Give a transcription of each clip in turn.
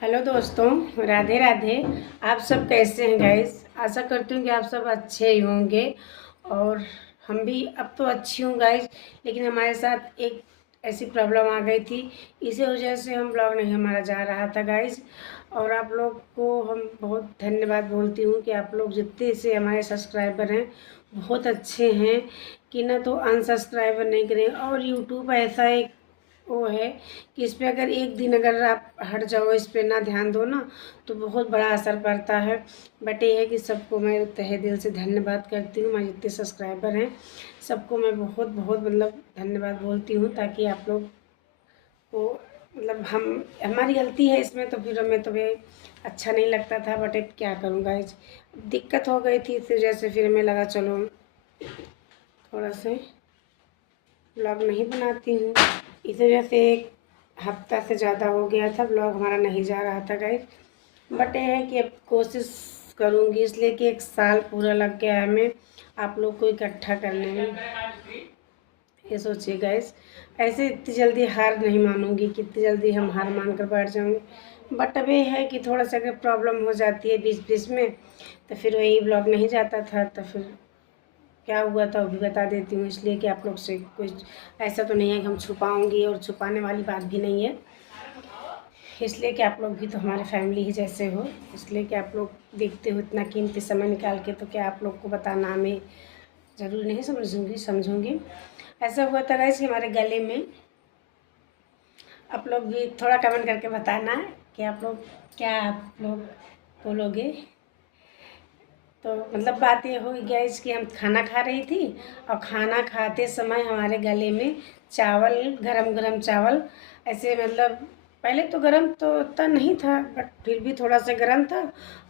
Hello दोस्तों, राधे राधे। आप सब कैसे हैं गाइस? आशा करती हूँ कि आप सब अच्छे ही होंगे। और हम भी अब तो अच्छी हूँ गाइस, लेकिन हमारे साथ एक ऐसी प्रॉब्लम आ गई थी। इसी वजह से हम ब्लॉग नहीं हमारा जा रहा था गाइस। और आप लोग को हम बहुत धन्यवाद बोलती हूँ कि आप लोग जितने से हमारे सब्सक्राइबर हैं बहुत अच्छे हैं कि ना तो अनसब्सक्राइबर नहीं करें। और यूट्यूब ऐसा एक वो है कि इस पे अगर एक दिन अगर आप हट जाओ, इस पे ना ध्यान दो ना, तो बहुत बड़ा असर पड़ता है। बट ये है कि सबको मैं तहे दिल से धन्यवाद करती हूँ। हमारे जितने सब्सक्राइबर हैं सबको मैं बहुत बहुत मतलब धन्यवाद बोलती हूँ, ताकि आप लोग को मतलब हमारी गलती है इसमें, तो फिर हमें तो भाई अच्छा नहीं लगता था। बट अब क्या करूँगा, इस दिक्कत हो गई थी इस वजह से फिर हमें लगा चलो थोड़ा से ब्लॉग नहीं बनाती हूँ। इस वजह से एक हफ्ता से ज़्यादा हो गया था ब्लॉग हमारा नहीं जा रहा था गाइस। बट ये है कि अब कोशिश करूँगी, इसलिए कि एक साल पूरा लग गया है हमें आप लोग को इकट्ठा करने में। ये सोचिए गाइस, ऐसे इतनी जल्दी हार नहीं मानूंगी कि इतनी जल्दी हम हार मान कर बैठ जाएंगे। बट अब ये है कि थोड़ा सा अगर प्रॉब्लम हो जाती है बीच बीच में, तो फिर वही ब्लॉग नहीं जाता था। तो फिर क्या हुआ था वो भी बता देती हूँ, इसलिए कि आप लोग से कुछ ऐसा तो नहीं है कि हम छुपाऊंगी, और छुपाने वाली बात भी नहीं है। इसलिए कि आप लोग भी तो हमारे फैमिली ही जैसे हो, इसलिए कि आप लोग देखते हो इतना कीमती समय निकाल के, तो क्या आप लोग को बताना हमें ज़रूरी नहीं समझूंगी। ऐसा हुआ था गाइस कि हमारे गले में, आप लोग भी थोड़ा कमेंट करके बताना कि आप लोग क्या आप लोग बोलोगे। तो मतलब बात ये हो गया इसकी, हम खाना खा रही थी और खाना खाते समय हमारे गले में चावल, गरम गरम चावल ऐसे मतलब पहले तो गरम तो उतना नहीं था, बट फिर भी थोड़ा सा गरम था।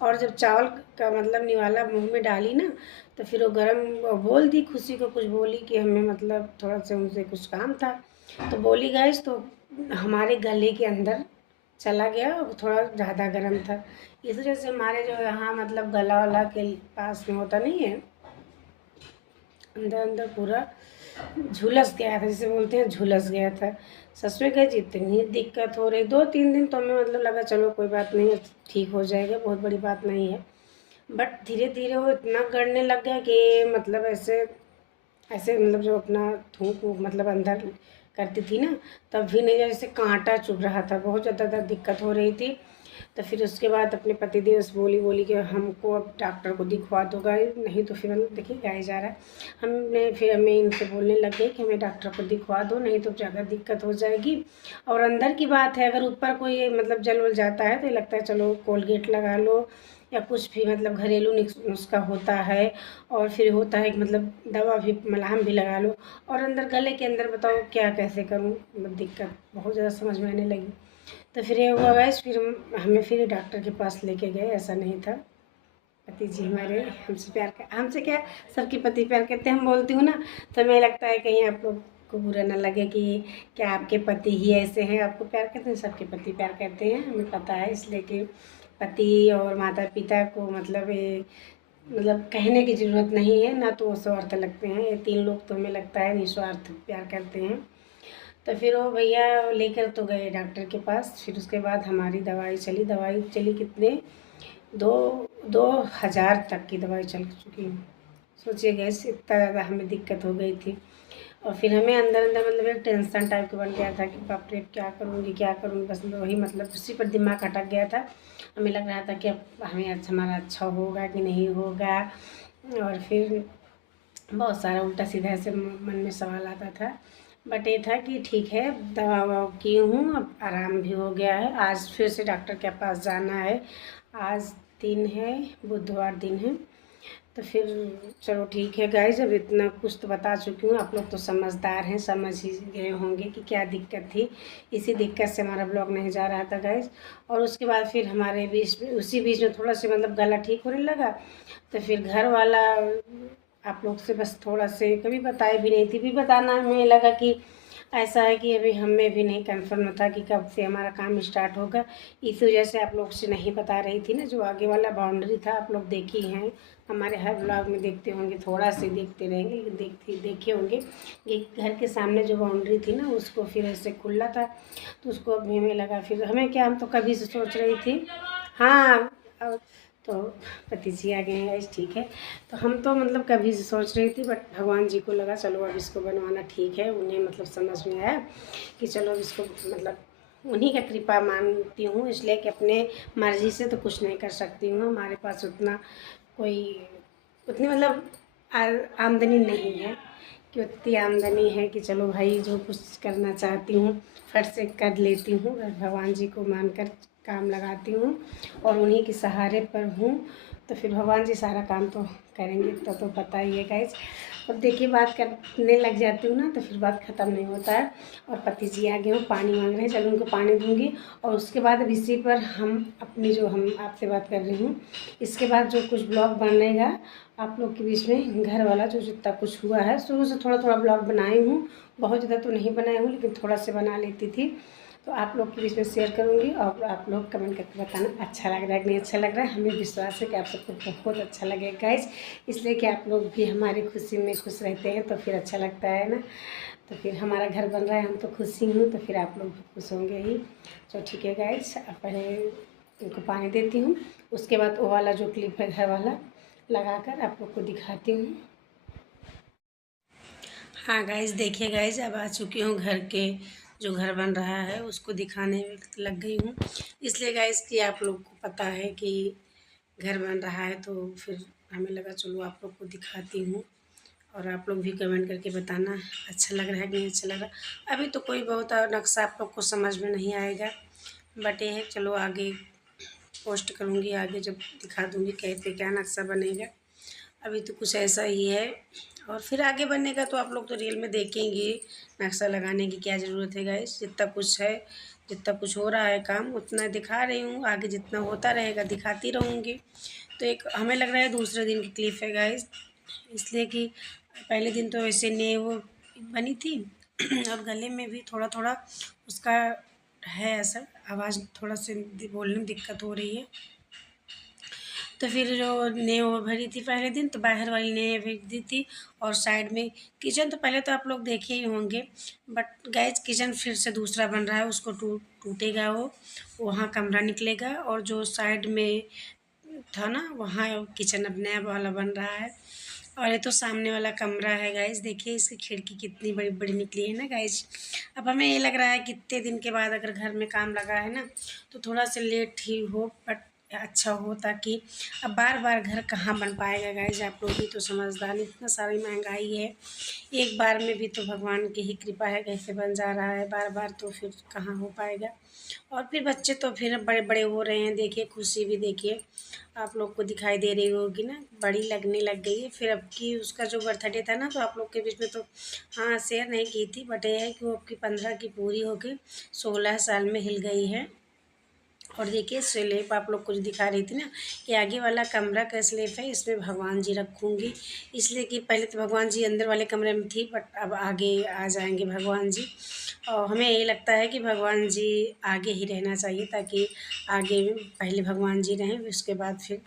और जब चावल का मतलब निवाला मुंह में डाली ना, तो फिर वो गरम, वो बोल दी, खुशी को कुछ बोली कि हमें मतलब थोड़ा सा उनसे कुछ काम था, तो बोली गैस, तो हमारे गले के अंदर चला गया और थोड़ा ज़्यादा गर्म था। इस वजह से हमारे जो यहाँ मतलब गला वला के पास में होता नहीं है, अंदर अंदर पूरा झुलस गया था, जैसे बोलते हैं झुलस गया था। सच में गई इतनी दिक्कत हो रही, 2-3 दिन तो हमें मतलब लगा चलो कोई बात नहीं, ठीक हो जाएगा, बहुत बड़ी बात नहीं है। बट धीरे धीरे वो इतना गड़ने लग गया कि मतलब ऐसे ऐसे मतलब जो अपना थूक वूक मतलब अंदर करती थी ना, तब भी नहीं, जैसे कांटा चुभ रहा था, बहुत ज़्यादा दिक्कत हो रही थी। तो फिर उसके बाद अपने पतिदेव से बोली कि हमको अब डॉक्टर को दिखवा दो गाय, नहीं तो फिर मतलब देखिए गाय जा रहा है। हमने फिर हमें इनसे बोलने लग गए कि हमें डॉक्टर को दिखवा दो, नहीं तो ज़्यादा दिक्कत हो जाएगी। और अंदर की बात है, अगर ऊपर कोई मतलब जल उल जाता है तो ये लगता है चलो कोलगेट लगा लो या कुछ भी मतलब घरेलू नुस्खा होता है। और फिर होता है कि मतलब दवा भी, मलहम भी लगा लो। और अंदर गले के अंदर बताओ क्या कैसे करूँ, मतलब दिक्कत बहुत ज़्यादा समझ में आने लगी। तो फिर ये हुआ गैस, फिर हमें फिर डॉक्टर के पास लेके गए। ऐसा नहीं था, पति जी हमारे हमसे प्यार कर, हमसे क्या, सबके पति प्यार करते हैं, हम बोलती हूँ ना। तो हमें लगता है कहीं आप लोग को बुरा ना लगे कि क्या आपके पति ही ऐसे हैं, आपको प्यार करते हैं, सबके पति प्यार करते हैं, हमें पता है। इसलिए कि पति और माता पिता को मतलब ये मतलब कहने की ज़रूरत नहीं है ना, तो वो स्वार्थ लगते हैं, ये 3 लोग तो हमें लगता है निस्वार्थ प्यार करते हैं। तो फिर वो भैया लेकर तो गए डॉक्टर के पास। फिर उसके बाद हमारी दवाई चली कितने, दो 2000 तक की दवाई चल चुकी है। सोचिए गैस, इतना ज़्यादा हमें दिक्कत हो गई थी। और फिर हमें अंदर अंदर मतलब एक टेंशन टाइप का बन गया था कि बाप रे क्या करूँगी, बस वही मतलब उसी पर दिमाग अटक गया था। हमें लग रहा था कि अब हमें अच्छा, हमारा अच्छा होगा कि नहीं होगा। और फिर बहुत सारा उल्टा सीधा ऐसे मन में सवाल आता था। बट ये था कि ठीक है, दवा ववा की हूँ, अब आराम भी हो गया है। आज फिर से डॉक्टर के पास जाना है। आज दिन है, बुधवार दिन है। तो फिर चलो ठीक है गाइज, अब इतना कुछ तो बता चुकी हूँ, आप लोग तो समझदार हैं, समझ ही गए होंगे कि क्या दिक्कत थी। इसी दिक्कत से हमारा ब्लॉग नहीं जा रहा था गाइज। और उसके बाद फिर हमारे बीच में, उसी बीच में थोड़ा सा मतलब गला ठीक होने लगा। तो फिर घर वाला आप लोग से बस थोड़ा से कभी बताए भी नहीं थी, भी बताना हमें लगा कि ऐसा है कि अभी हमें भी नहीं कंफर्म था कि कब से हमारा काम स्टार्ट होगा। इस वजह से आप लोग से नहीं बता रही थी ना। जो आगे वाला बाउंड्री था आप लोग देखे हैं, हमारे हर ब्लॉग में देखते होंगे, थोड़ा से देखते रहेंगे लेकिन देखे होंगे कि घर के सामने जो बाउंड्री थी ना उसको फिर ऐसे खुला था, तो उसको अभी हमें लगा, फिर हमें क्या, हम तो कभी से सोच रही थी। हाँ, तो पति जी आ गए हैं गाइस, ठीक है। तो हम तो मतलब कभी से सोच रही थी, बट भगवान जी को लगा चलो अब इसको बनवाना ठीक है। उन्हें मतलब समझ में आया कि चलो अब इसको मतलब उन्हीं का कृपा मानती हूँ, इसलिए कि अपने मर्ज़ी से तो कुछ नहीं कर सकती हूँ। हमारे पास उतना कोई उतनी मतलब आमदनी नहीं है कि उतनी आमदनी है कि चलो भाई जो कुछ करना चाहती हूँ फट से कर लेती हूँ। बस भगवान जी को मानकर काम लगाती हूँ और उन्हीं के सहारे पर हूँ, तो फिर भगवान जी सारा काम तो करेंगे। तो पता ही है गाइस। और देखिए बात करने लग जाती हूँ ना तो फिर बात ख़त्म नहीं होता है। और पति जी आ गए हो, पानी मांग रहे हैं, चलो उनको पानी दूँगी। और उसके बाद अब इसी पर हम अपनी जो हम आपसे बात कर रही हूँ, इसके बाद जो कुछ ब्लॉग बनेगा आप लोग के बीच में घर वाला जो जितना कुछ हुआ है, शुरू से थोड़ा थोड़ा ब्लॉग बनाई हूँ, बहुत ज़्यादा तो नहीं बनाई हूँ लेकिन थोड़ा से बना लेती थी, तो आप लोग के बीच में शेयर करूँगी। और आप लोग कमेंट करके बताना अच्छा लग रहा है कि नहीं अच्छा लग रहा है। हमें विश्वास है कि आप सबको बहुत अच्छा लगेगा गाइस, इसलिए कि आप लोग भी हमारी खुशी में खुश रहते हैं तो फिर अच्छा लगता है ना। तो फिर हमारा घर बन रहा है, हम तो खुश ही हूँ, तो फिर आप लोग भी खुश होंगे ही। तो ठीक है गाइस, अब पहले इनको पानी देती हूँ, उसके बाद वो वाला जो क्लिप है घर वाला लगाकर आप लोग को दिखाती हूँ। हाँ गाइस, देखिए गाइस, अब आ चुकी हूँ घर के जो घर बन रहा है उसको दिखाने में लग गई हूँ। इसलिए गाइस कि आप लोग को पता है कि घर बन रहा है, तो फिर हमें लगा चलो आप लोग को दिखाती हूँ। और आप लोग भी कमेंट करके बताना अच्छा लग रहा है कि नहीं अच्छा लग रहा। अभी तो कोई बहुत नक्शा आप लोग को समझ में नहीं आएगा, बट ये है चलो आगे पोस्ट करूँगी, आगे जब दिखा दूँगी कैसे क्या नक्शा बनेगा। अभी तो कुछ ऐसा ही है, और फिर आगे बनने का तो आप लोग तो रियल में देखेंगे। नक्शा लगाने की क्या ज़रूरत है गाइस, जितना कुछ है, जितना कुछ हो रहा है काम उतना दिखा रही हूँ, आगे जितना होता रहेगा दिखाती रहूँगी। तो एक हमें लग रहा है दूसरे दिन की क्लिप है गाइस, इसलिए कि पहले दिन तो ऐसे नेव बनी थी और गले में भी थोड़ा थोड़ा उसका है ऐसा, आवाज़ थोड़ा से बोलने में दिक्कत हो रही है। तो फिर जो नेव भरी थी पहले दिन, तो बाहर वाली नेव भेज दी थी। और साइड में किचन तो पहले तो आप लोग देखे ही होंगे, बट गैस किचन फिर से दूसरा बन रहा है, उसको टूटेगा वो, वहाँ कमरा निकलेगा। और जो साइड में था ना वहाँ किचन अब नया वाला बन रहा है। और ये तो सामने वाला कमरा है गाइस, देखिए इसकी खिड़की कितनी बड़ी बड़ी निकली है ना गाइस। अब हमें ये लग रहा है कितने दिन के बाद अगर घर में काम लगा है ना, तो थोड़ा सा लेट ही हो बट अच्छा हो, ताकि अब बार बार घर कहाँ बन पाएगा गाइस। आप लोग भी तो समझदार, इतना सारी महंगाई है, एक बार में भी तो भगवान की ही कृपा है कैसे बन जा रहा है, बार बार तो फिर कहाँ हो पाएगा। और फिर बच्चे तो फिर बड़े बड़े हो रहे हैं, देखिए खुशी भी देखिए आप लोग को दिखाई दे रही होगी ना, बड़ी लगने लग गई है। फिर अब की उसका जो बर्थडे था ना, तो आप लोग के बीच में तो हाँ शेयर नहीं की थी, बट ये है कि वो आपकी 15 की पूरी होके 16 साल में हिल गई है। और देखिए स्लेब आप लोग कुछ दिखा रही थी ना कि आगे वाला कमरा का स्लेब है, इसमें भगवान जी रखूँगी, इसलिए कि पहले तो भगवान जी अंदर वाले कमरे में थी, बट अब आगे आ जाएंगे भगवान जी। और हमें यही लगता है कि भगवान जी आगे ही रहना चाहिए, ताकि आगे पहले भगवान जी रहें उसके बाद फिर।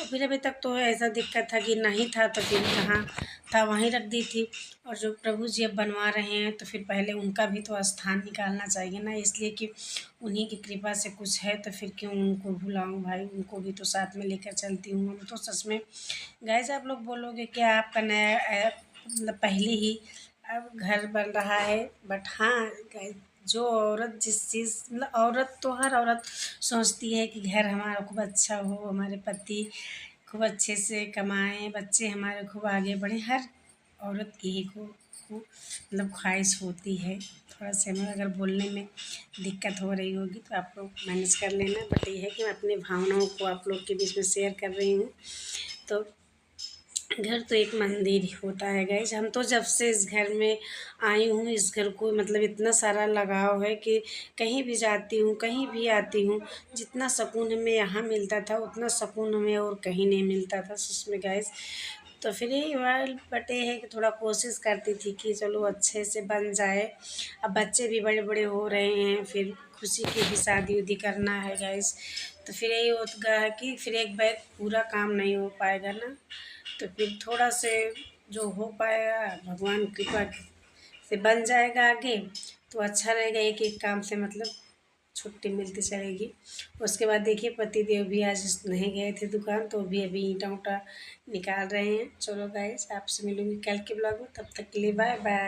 और फिर अभी तक तो ऐसा दिक्कत था कि नहीं था, तो फिर जहाँ था वहीं रख दी थी। और जो प्रभु जी अब बनवा रहे हैं तो फिर पहले उनका भी तो स्थान निकालना चाहिए ना, इसलिए कि उन्हीं की कृपा से कुछ है, तो फिर क्यों उनको भुलाऊं भाई, उनको भी तो साथ में लेकर चलती हूँ। हम तो सच में गाइस, आप लोग बोलोगे कि आपका नया मतलब पहले ही अब घर बन रहा है, बट हाँ गाइस, जो औरत जिस चीज़ मतलब औरत तो हर औरत सोचती है कि घर हमारा खूब अच्छा हो, हमारे पति खूब अच्छे से कमाएं, बच्चे हमारे खूब आगे बढ़ें, हर औरत की ही को मतलब ख्वाहिश होती है। थोड़ा सा हमें अगर बोलने में दिक्कत हो रही होगी तो आप लोग मैनेज कर लेना, बट ये है कि मैं अपनी भावनाओं को आप लोग के बीच में शेयर कर रही हूँ। तो घर तो एक मंदिर ही होता है गाइस, हम तो जब से इस घर में आई हूँ, इस घर को मतलब इतना सारा लगाव है कि कहीं भी जाती हूँ, कहीं भी आती हूँ, जितना सुकून हमें यहाँ मिलता था उतना सुकून हमें और कहीं नहीं मिलता था सच में गाइस। तो फिर यही बटे है कि थोड़ा कोशिश करती थी कि चलो अच्छे से बन जाए। अब बच्चे भी बड़े बड़े हो रहे हैं, फिर खुशी की भी शादी उदी करना है गाइस। तो फिर यही होता है कि फिर एक बैग पूरा काम नहीं हो पाएगा ना, तो फिर थोड़ा से जो हो पाएगा भगवान कृपा से बन जाएगा आगे, तो अच्छा रहेगा। एक एक काम से मतलब छुट्टी मिलती चलेगी। उसके बाद देखिए पति देव भी आज नहीं गए थे दुकान, तो भी अभी ईंटा उटा निकाल रहे हैं। चलो गाइस, आपसे मिलूंगी कल के ब्लॉग में, तब तक के लिए बाय बाय।